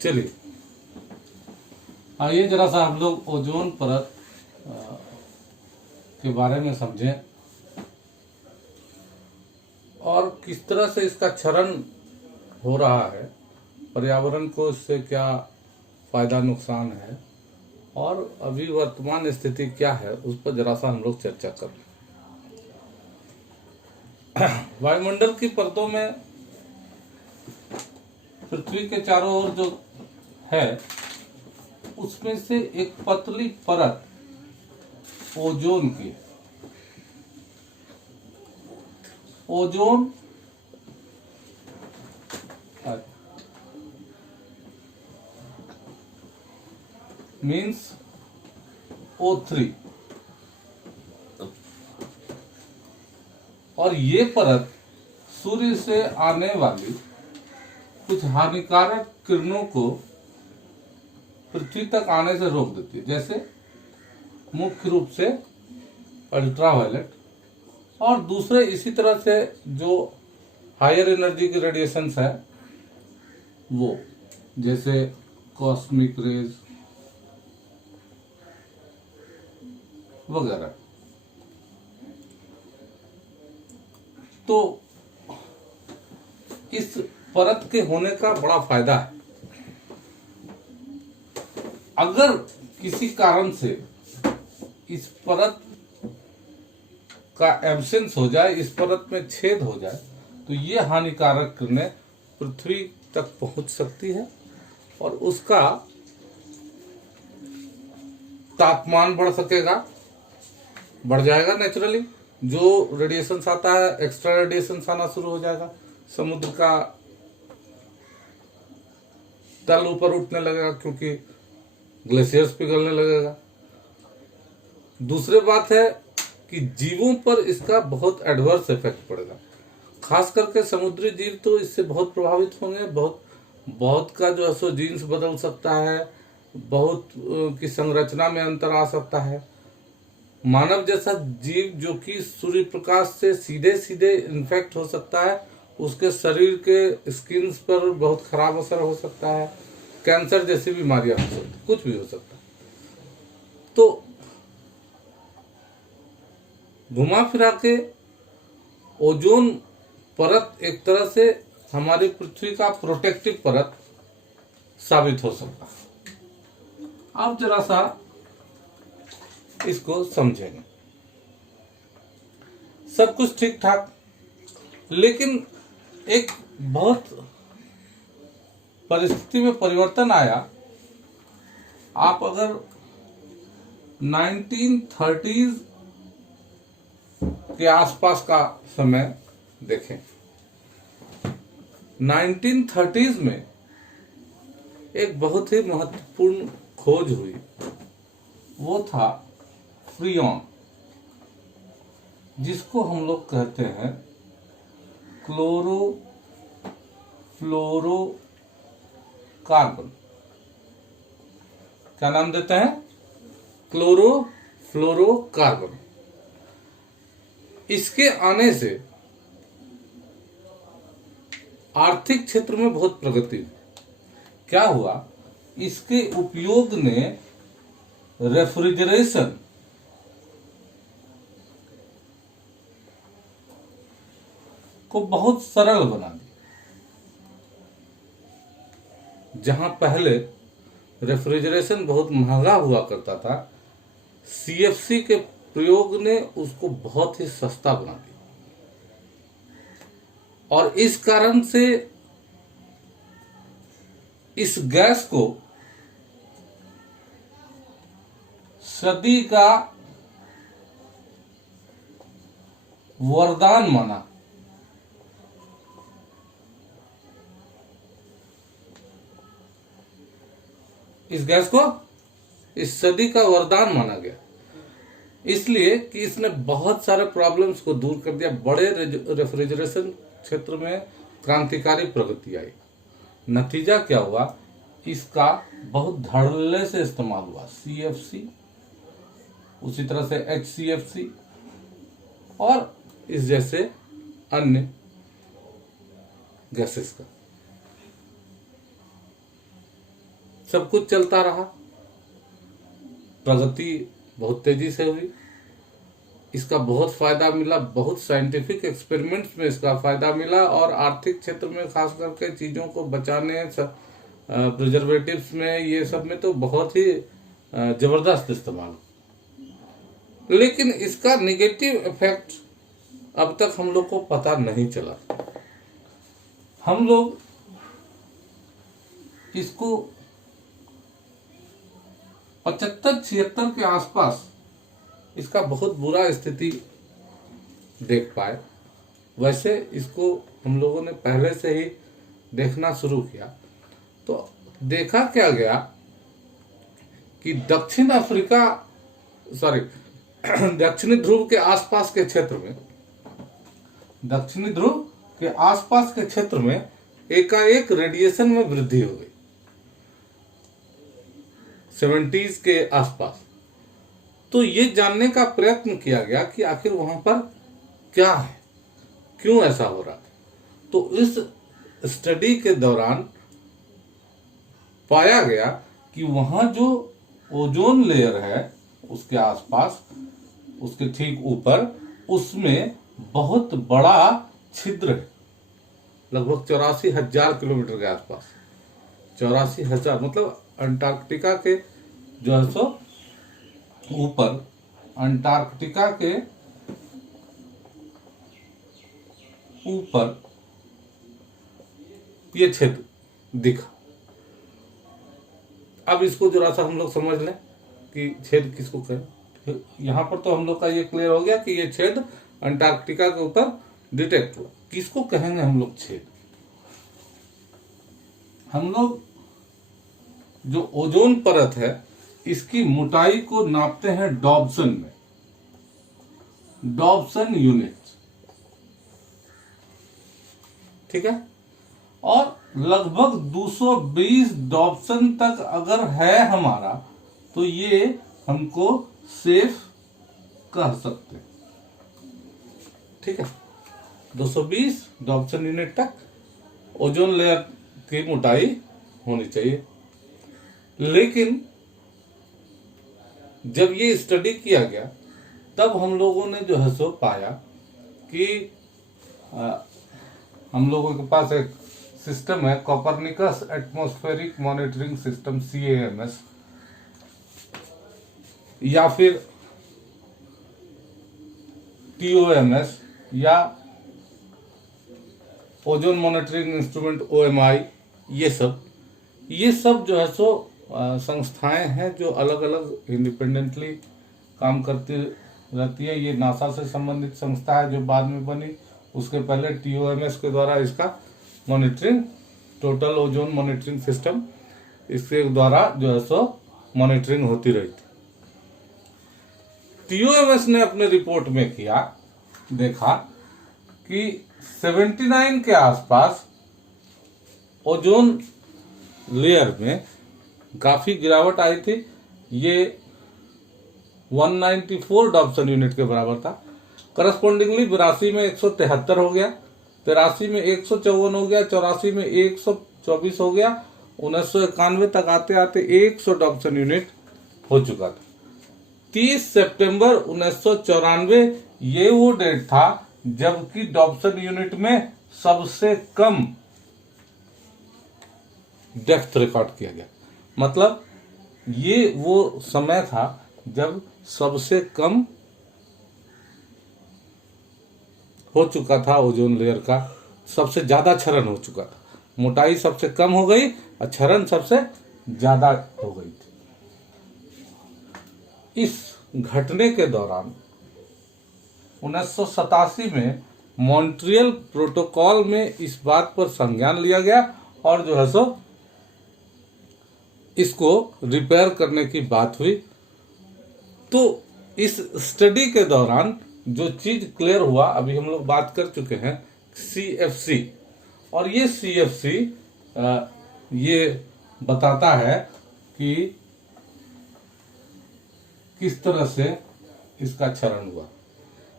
चलिए आइए जरा सा हम लोग ओजोन परत के बारे में समझें और किस तरह से इसका क्षरण हो रहा है, पर्यावरण को इससे क्या फायदा नुकसान है और अभी वर्तमान स्थिति क्या है, उस पर जरा सा हम लोग चर्चा कर लें। वायुमंडल की परतों में पृथ्वी के चारों ओर जो है उसमें से एक पतली परत ओजोन की है। ओजोन मीन्स O3 और ये परत सूर्य से आने वाली कुछ हानिकारक किरणों को पृथ्वी तक आने से रोक देती है, जैसे मुख्य रूप से अल्ट्रावायलेट और दूसरे इसी तरह से जो हायर एनर्जी की रेडिएशंस है वो, जैसे कॉस्मिक रेज वगैरह। तो इस परत के होने का बड़ा फायदा है। अगर किसी कारण से इस परत का एब्सेंस हो जाए, इस परत में छेद हो जाए, तो ये हानिकारक किरणें पृथ्वी तक पहुंच सकती है और उसका तापमान बढ़ जाएगा नेचुरली। जो रेडिएशन आता है, एक्स्ट्रा रेडिएशन आना शुरू हो जाएगा, समुद्र का तल ऊपर उठने लगेगा क्योंकि ग्लेशियर्स पिघलने लगेगा। दूसरी बात है कि जीवों पर इसका बहुत एडवर्स इफेक्ट पड़ेगा, खास करके समुद्री जीव तो इससे बहुत प्रभावित होंगे। बहुत का जो है सो जीन्स बदल सकता है, बहुत की संरचना में अंतर आ सकता है। मानव जैसा जीव जो कि सूर्य प्रकाश से सीधे सीधे इन्फेक्ट हो सकता है, उसके शरीर के स्किन पर बहुत खराब असर हो सकता है, कैंसर जैसी बीमारियां हो सकती, कुछ भी हो सकता है। तो घुमा फिरा के ओजोन परत एक तरह से हमारी पृथ्वी का प्रोटेक्टिव परत साबित हो सकता है। अब जरा सा इसको समझेंगे। सब कुछ ठीक ठाक, लेकिन एक बहुत परिस्थिति में परिवर्तन आया। आप अगर 1930s के आसपास का समय देखें, 1930s में एक बहुत ही महत्वपूर्ण खोज हुई, वो था फ्रियॉन, जिसको हम लोग कहते हैं क्लोरोफ्लोरोकार्बन। क्या नाम देते हैं? क्लोरोफ्लोरोकार्बन। इसके आने से आर्थिक क्षेत्र में बहुत प्रगति हुई। क्या हुआ? इसके उपयोग ने रेफ्रिजरेशन को बहुत सरल बना दिया। जहां पहले रेफ्रिजरेशन बहुत महंगा हुआ करता था, सीएफसी के प्रयोग ने उसको बहुत ही सस्ता बना दिया और इस कारण से इस गैस को सदी का वरदान माना। इस गैस को इस सदी का वरदान माना गया, इसलिए कि इसने बहुत सारे प्रॉब्लम्स को दूर कर दिया। बड़े रेफ्रिजरेशन क्षेत्र में क्रांतिकारी प्रगति आई। नतीजा क्या हुआ? इसका बहुत धड़ल्ले से इस्तेमाल हुआ, सीएफसी, उसी तरह से एचसीएफसी और इस जैसे अन्य गैसेस का। सब कुछ चलता रहा, प्रगति बहुत तेजी से हुई, इसका बहुत फायदा मिला, बहुत साइंटिफिक एक्सपेरिमेंट्स में इसका फायदा मिला, और आर्थिक क्षेत्र में खास करके चीजों को बचाने, प्रिजर्वेटिव्स में, ये सब में तो बहुत ही जबरदस्त इस्तेमाल। लेकिन इसका नेगेटिव इफेक्ट अब तक हम लोग को पता नहीं चला। हम लोग इसको 75-76 के आसपास इसका बहुत बुरा स्थिति देख पाए। वैसे इसको हम लोगों ने पहले से ही देखना शुरू किया तो देखा क्या गया कि दक्षिणी ध्रुव के आसपास के क्षेत्र में, दक्षिणी ध्रुव के आसपास के क्षेत्र में एकाएक रेडिएशन में वृद्धि हो गई 70s के आसपास। तो ये जानने का प्रयत्न किया गया कि आखिर वहां पर क्या है, क्यों ऐसा हो रहा है। तो इस स्टडी के दौरान पाया गया कि वहां जो ओजोन लेयर है उसके आसपास, उसके ठीक ऊपर, उसमें बहुत बड़ा छिद्र है, लगभग 84,000 किलोमीटर के आसपास। 84,000 मतलब अंटार्कटिका के जो है सो ऊपर, अंटार्कटिका के ऊपर ये क्षेत्र दिखा। अब इसको जरा सा हम लोग समझ लें कि छेद किसको कहें। यहां पर तो हम लोग का ये क्लियर हो गया कि ये छेद अंटार्कटिका के ऊपर डिटेक्ट हुआ। किसको कहेंगे हम लोग छेद? हम लोग जो ओजोन परत है इसकी मोटाई को नापते हैं डॉब्सन में, डॉब्सन यूनिट, ठीक है। और लगभग 220 डॉब्सन तक अगर है हमारा तो ये हमको सेफ कह सकते हैं, ठीक है। 220 डॉब्सन यूनिट तक ओजोन लेयर की मोटाई होनी चाहिए। लेकिन जब ये स्टडी किया गया तब हम लोगों ने जो है सो पाया कि हम लोगों के पास एक सिस्टम है, Copernicus atmospheric monitoring system, CAMS, या फिर TOMS, या ओजोन मॉनिटरिंग इंस्ट्रूमेंट OMI। ये सब जो है सो संस्थाएं हैं जो अलग अलग इंडिपेंडेंटली काम करती रहती है। ये नासा से संबंधित संस्था है जो बाद में बनी, उसके पहले TOMS के द्वारा इसका monitoring, total ozone monitoring system, इसके द्वारा जो है सो मॉनिटरिंग होती रही थी। TOMS ने अपने रिपोर्ट में देखा कि 79 के आसपास ओजोन लेयर में काफी गिरावट आई थी। ये 194 डॉब्सन यूनिट के बराबर था। करस्पॉन्डिंगली 82 में 173 हो गया, 83 में 154 हो गया, 84 में 124 हो गया, 1991 तक आते आते 100 डॉब्सन यूनिट हो चुका था। 30 सितंबर 1994 ये वो डेट था जबकि डॉब्सन यूनिट में सबसे कम डेप्थ रिकॉर्ड किया गया। मतलब ये वो समय था जब सबसे कम हो चुका था ओजोन लेयर का, सबसे ज्यादा क्षरण हो चुका था। मोटाई सबसे कम हो गई और क्षरण सबसे ज्यादा हो गई थी। इस घटने के दौरान 1987 में मॉन्ट्रियल प्रोटोकॉल में इस बात पर संज्ञान लिया गया और जो है सो इसको रिपेयर करने की बात हुई। तो इस स्टडी के दौरान जो चीज क्लियर हुआ, अभी हम लोग बात कर चुके हैं CFC, और ये CFC ये बताता है कि किस तरह से इसका क्षरण हुआ।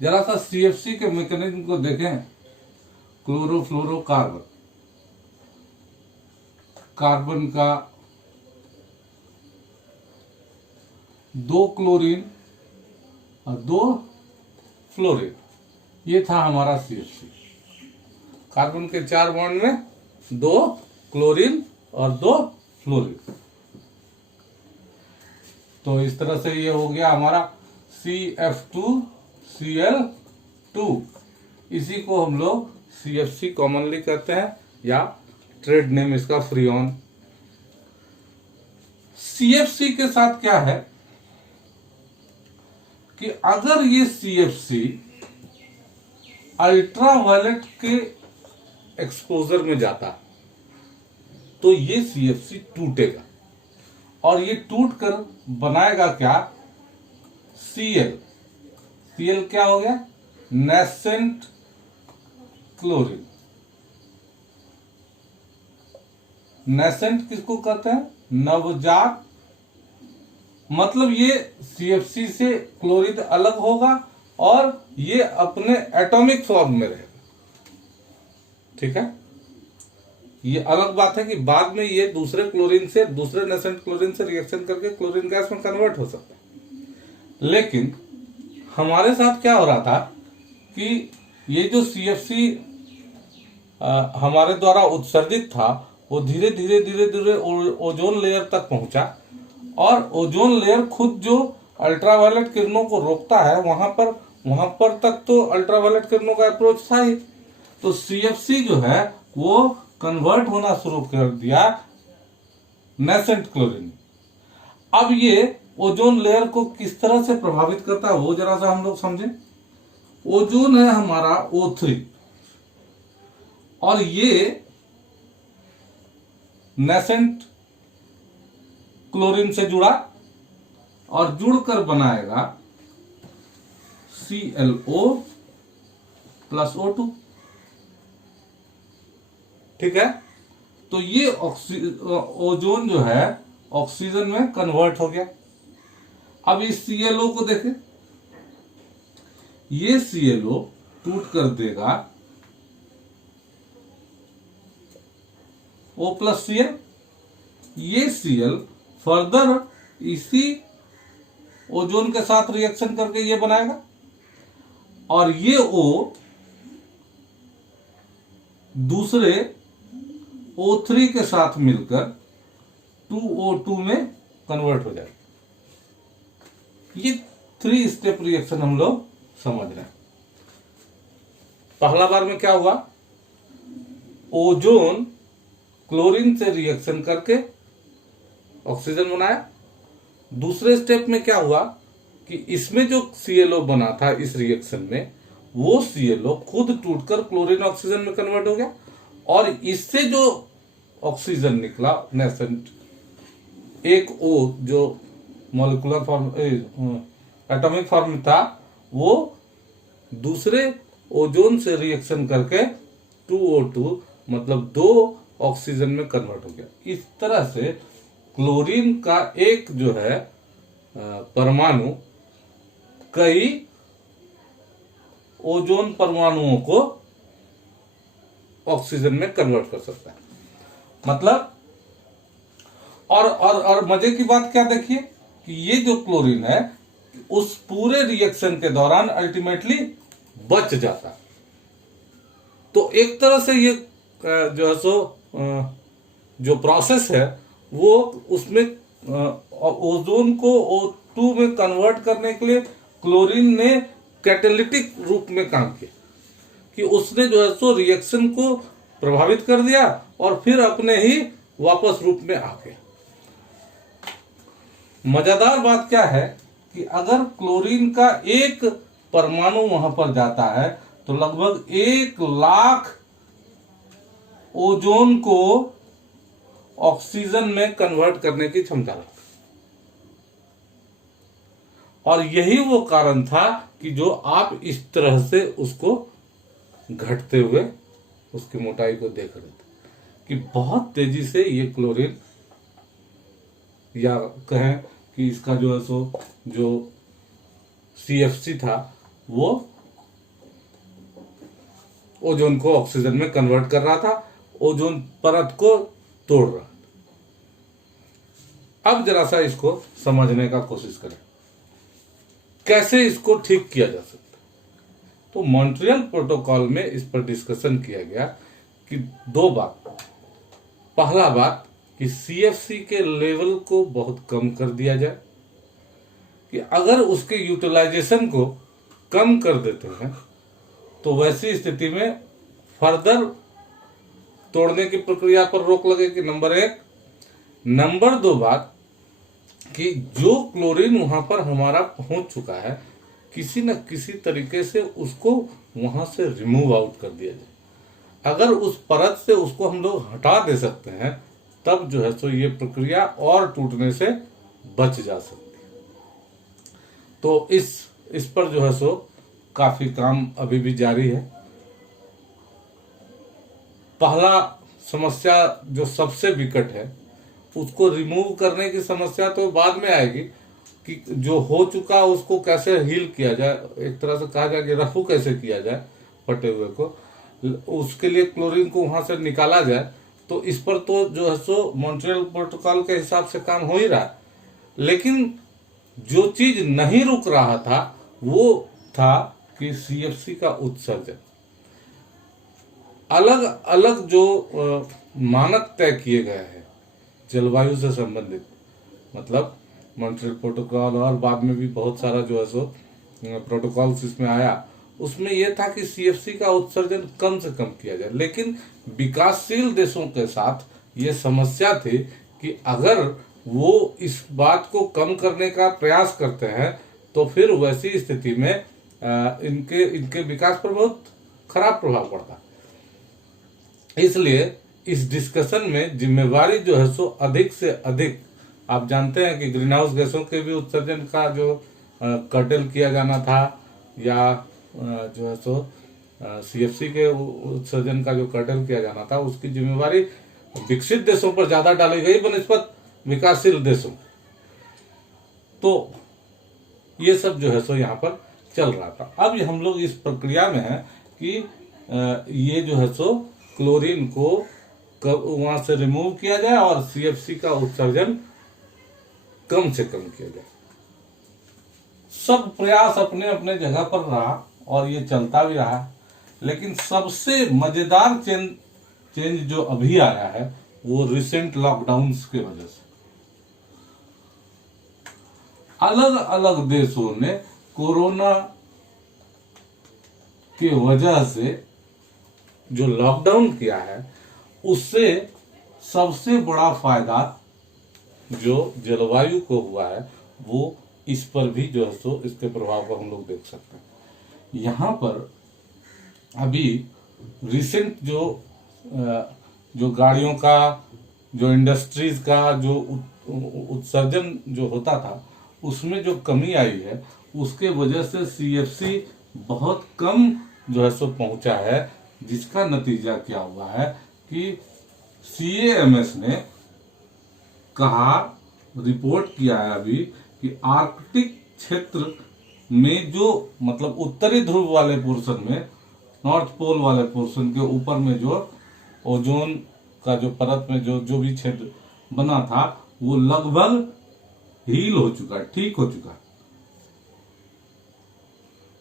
जरा सा CFC के मैकेनिज्म को देखें। क्लोरोफ्लोरोकार्बन, कार्बन का 2 क्लोरीन और 2 फ्लोरीन, ये था हमारा CFC। कार्बन के 4 बॉन्ड में 2 क्लोरीन और 2 फ्लोरीन। तो इस तरह से ये हो गया हमारा CF2Cl2। इसी को हम लोग CFC कॉमनली कहते हैं, या ट्रेड नेम इसका फ्रीऑन। CFC के साथ क्या है कि अगर ये CFC अल्ट्रावायलेट के एक्सपोजर में जाता तो ये CFC टूटेगा, और ये टूट कर बनाएगा क्या, Cl। Cl क्या हो गया, नेसेंट क्लोरीन। नेसेंट किसको कहते हैं, नवजात। मतलब ये CFC से क्लोरीन अलग होगा और ये अपने एटॉमिक फॉर्म में रहेगा। ठीक है, ये अलग बात है कि बाद में ये दूसरे क्लोरीन से, दूसरे नेसेंट क्लोरीन से रिएक्शन करके क्लोरीन गैस में कन्वर्ट हो सकता है। लेकिन हमारे साथ क्या हो रहा था कि ये जो CFC हमारे द्वारा उत्सर्जित था वो धीरे धीरे ओजोन लेयर तक पहुंचा, और ओजोन लेयर खुद जो अल्ट्रावायलेट किरणों को रोकता है वहां पर तक तो अल्ट्रावायलेट किरणों का अप्रोच था ही। तो CFC जो है वो कन्वर्ट होना शुरू कर दिया नेसेंट क्लोरीन। अब ये ओजोन लेयर को किस तरह से प्रभावित करता है वो जरा सा हम लोग समझें। ओजोन है हमारा O3, और ये नेसेंट क्लोरीन से जुड़ा और जुड़कर बनाएगा ClO प्लस O2। ठीक है, तो ये ओजोन जो है ऑक्सीजन में कन्वर्ट हो गया। अब इस ClO को देखें, ये ClO टूट कर देगा O प्लस Cl। ये Cl फर्दर इसी ओजोन के साथ रिएक्शन करके ये बनाएगा, और ये O दूसरे O3 के साथ मिलकर 2O2 में कन्वर्ट हो जाएगा। ये 3 स्टेप रिएक्शन हम लोग समझ रहे हैं। पहला बार में क्या हुआ, ओजोन क्लोरीन से रिएक्शन करके ऑक्सीजन बनाया। दूसरे स्टेप में क्या हुआ कि इसमें जो ClO बना था इस रिएक्शन में, वो ClO खुद टूटकर क्लोरीन ऑक्सीजन में कन्वर्ट हो गया, और इससे जो ऑक्सीजन निकला नेसेंट, एक O जो मॉलिक्यूलर फॉर्म एटॉमिक फॉर्म था, वो दूसरे ओजोन से रिएक्शन करके 2O2 मतलब 2 ऑक्सीजन में कन्वर्ट हो गया। इस तरह से क्लोरीन का एक जो है परमाणु कई ओजोन परमाणुओं को ऑक्सीजन में कन्वर्ट कर सकता है। मतलब और मजे की बात क्या देखिए कि ये जो क्लोरीन है उस पूरे रिएक्शन के दौरान अल्टीमेटली बच जाता। तो एक तरह से ये जो है सो जो प्रोसेस है वो उसमें ओजोन को O2 में कन्वर्ट करने के लिए क्लोरीन ने कैटेलिटिक रूप में काम किया, कि उसने जो है सो रिएक्शन को प्रभावित कर दिया और फिर अपने ही वापस रूप में आ गया। मजेदार बात क्या है कि अगर क्लोरीन का एक परमाणु वहां पर जाता है तो लगभग 1 लाख ओजोन को ऑक्सीजन में कन्वर्ट करने की क्षमता रखता है। और यही वो कारण था कि जो आप इस तरह से उसको घटते हुए उसकी मोटाई को देख रहे थे कि बहुत तेजी से ये क्लोरीन, या कहें कि इसका जो है सो जो CFC था वो ओजोन को ऑक्सीजन में कन्वर्ट कर रहा था, ओजोन परत को तोड़ रहा था। अब जरा सा इसको समझने का कोशिश करें। कैसे इसको ठीक किया जा सकता है। तो मॉन्ट्रियल प्रोटोकॉल में इस पर डिस्कशन किया गया कि दो बात। पहला बात कि सीएफसी के लेवल को बहुत कम कर दिया जाए, कि अगर उसके यूटिलाइजेशन को कम कर देते हैं तो वैसी स्थिति में फर्दर तोड़ने की प्रक्रिया पर रोक लगेगी, नंबर एक। नंबर दो बात कि जो क्लोरीन वहां पर हमारा पहुंच चुका है, किसी न किसी तरीके से उसको वहां से रिमूव आउट कर दिया जाए। अगर उस परत से उसको हम लोग हटा दे सकते हैं, तब जो है सो ये प्रक्रिया और टूटने से बच जा सकती है। तो इस पर जो है सो काफी काम अभी भी जारी है। पहला समस्या जो सबसे विकट है, उसको रिमूव करने की समस्या तो बाद में आएगी कि जो हो चुका उसको कैसे हील किया जाए, एक तरह से कहा जाए कि रफू कैसे किया जाए फटे हुए को, उसके लिए क्लोरीन को वहां से निकाला जाए। तो इस पर तो जो है सो मॉन्ट्रियल प्रोटोकॉल के हिसाब से काम हो ही रहा है, लेकिन जो चीज नहीं रुक रहा था वो था कि सीएफसी का उत्सर्जन। अलग अलग जो मानक तय किए गए हैं जलवायु से संबंधित, मतलब मॉन्ट्रियल प्रोटोकॉल और बाद में भी बहुत सारा जो है सो प्रोटोकॉल्स इसमें आया, उसमें यह था कि सीएफसी का उत्सर्जन कम से कम किया जाए। लेकिन विकासशील देशों के साथ ये समस्या थी कि अगर वो इस बात को कम करने का प्रयास करते हैं तो फिर वैसी स्थिति में इनके विकास पर बहुत खराब प्रभाव पड़ता। इसलिए इस डिस्कशन में जिम्मेवारी जो है सो अधिक से अधिक, आप जानते हैं कि ग्रीन हाउस गैसों के भी उत्सर्जन का जो कर्टेल किया जाना था, या जो है सो सीएफसी के उत्सर्जन का जो कर्टेल किया जाना था, उसकी जिम्मेवारी विकसित देशों पर ज्यादा डाली गई बनिस्बत विकासशील देशों। तो ये सब जो है सो यहाँ पर चल रहा था। अब हम लोग इस प्रक्रिया में है कि ये जो है सो क्लोरीन को वहां से रिमूव किया जाए और सीएफसी का उत्सर्जन कम से कम किया जाए। सब प्रयास अपने अपने जगह पर रहा और ये चलता भी रहा, लेकिन सबसे मजेदार चेंज जो अभी आया है वो रिसेंट लॉकडाउन्स के वजह से। अलग अलग देशों ने कोरोना की वजह से जो लॉकडाउन किया है, उससे सबसे बड़ा फायदा जो जलवायु को हुआ है वो इस पर भी जो है सो इसके प्रभाव को हम लोग देख सकते हैं। यहाँ पर अभी रिसेंट जो गाड़ियों का, जो इंडस्ट्रीज का जो उत्सर्जन जो होता था, उसमें जो कमी आई है, उसके वजह से सीएफसी बहुत कम जो है सो पहुंचा है, जिसका नतीजा क्या हुआ है कि सीएएमएस ने कहा, रिपोर्ट किया है अभी कि आर्कटिक क्षेत्र में जो मतलब उत्तरी ध्रुव वाले पोर्शन में, नॉर्थ पोल वाले पोर्शन के ऊपर में जो ओजोन का जो परत में जो भी क्षेत्र बना था, वो लगभग हील हो चुका है, ठीक हो चुका है,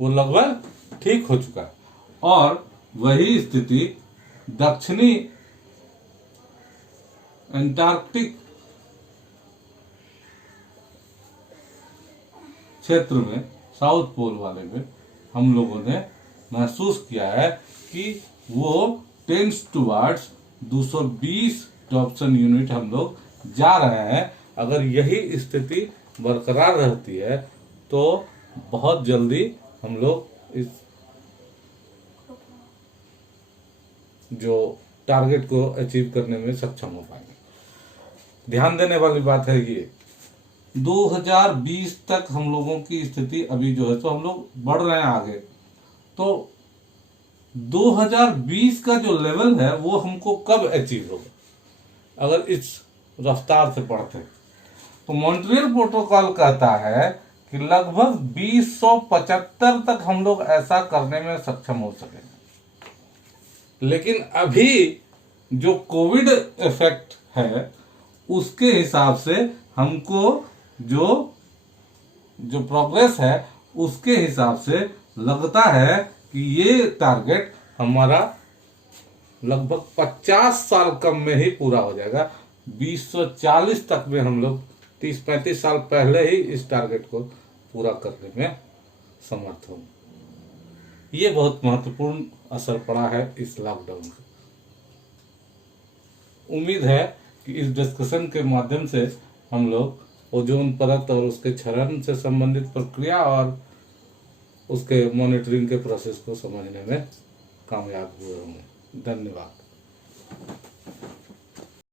वो लगभग ठीक हो चुका है। और वही स्थिति दक्षिणी अंटार्कटिक क्षेत्र में, साउथ पोल वाले में हम लोगों ने महसूस किया है कि वो टेंस टुवर्ड्स 220 टॉप्सन यूनिट हम लोग जा रहे हैं। अगर यही स्थिति बरकरार रहती है तो बहुत जल्दी हम लोग इस जो टारगेट को अचीव करने में सक्षम हो पाएंगे। ध्यान देने वाली बात है कि 2020 तक हम लोगों की स्थिति अभी जो है तो हम लोग बढ़ रहे हैं आगे, तो 2020 का जो लेवल है वो हमको कब अचीव होगा अगर इस रफ्तार से बढ़ते हैं। तो मॉन्ट्रियल प्रोटोकॉल कहता है कि लगभग 2075 तक हम लोग ऐसा करने में सक्षम हो सकेंगे। लेकिन अभी जो कोविड इफेक्ट है उसके हिसाब से हमको जो प्रोग्रेस है उसके हिसाब से लगता है कि ये टारगेट हमारा लगभग 50 साल कम में ही पूरा हो जाएगा। 2040 तक में हम लोग 30-35 साल पहले ही इस टारगेट को पूरा करने में समर्थ होंगे। ये बहुत महत्वपूर्ण असर पड़ा है इस लॉकडाउन का। उम्मीद है कि इस डिस्कशन के माध्यम से हम लोग ओजोन परत और उसके क्षरण से संबंधित प्रक्रिया और उसके मॉनिटरिंग के प्रोसेस को समझने में कामयाब हुए होंगे। धन्यवाद।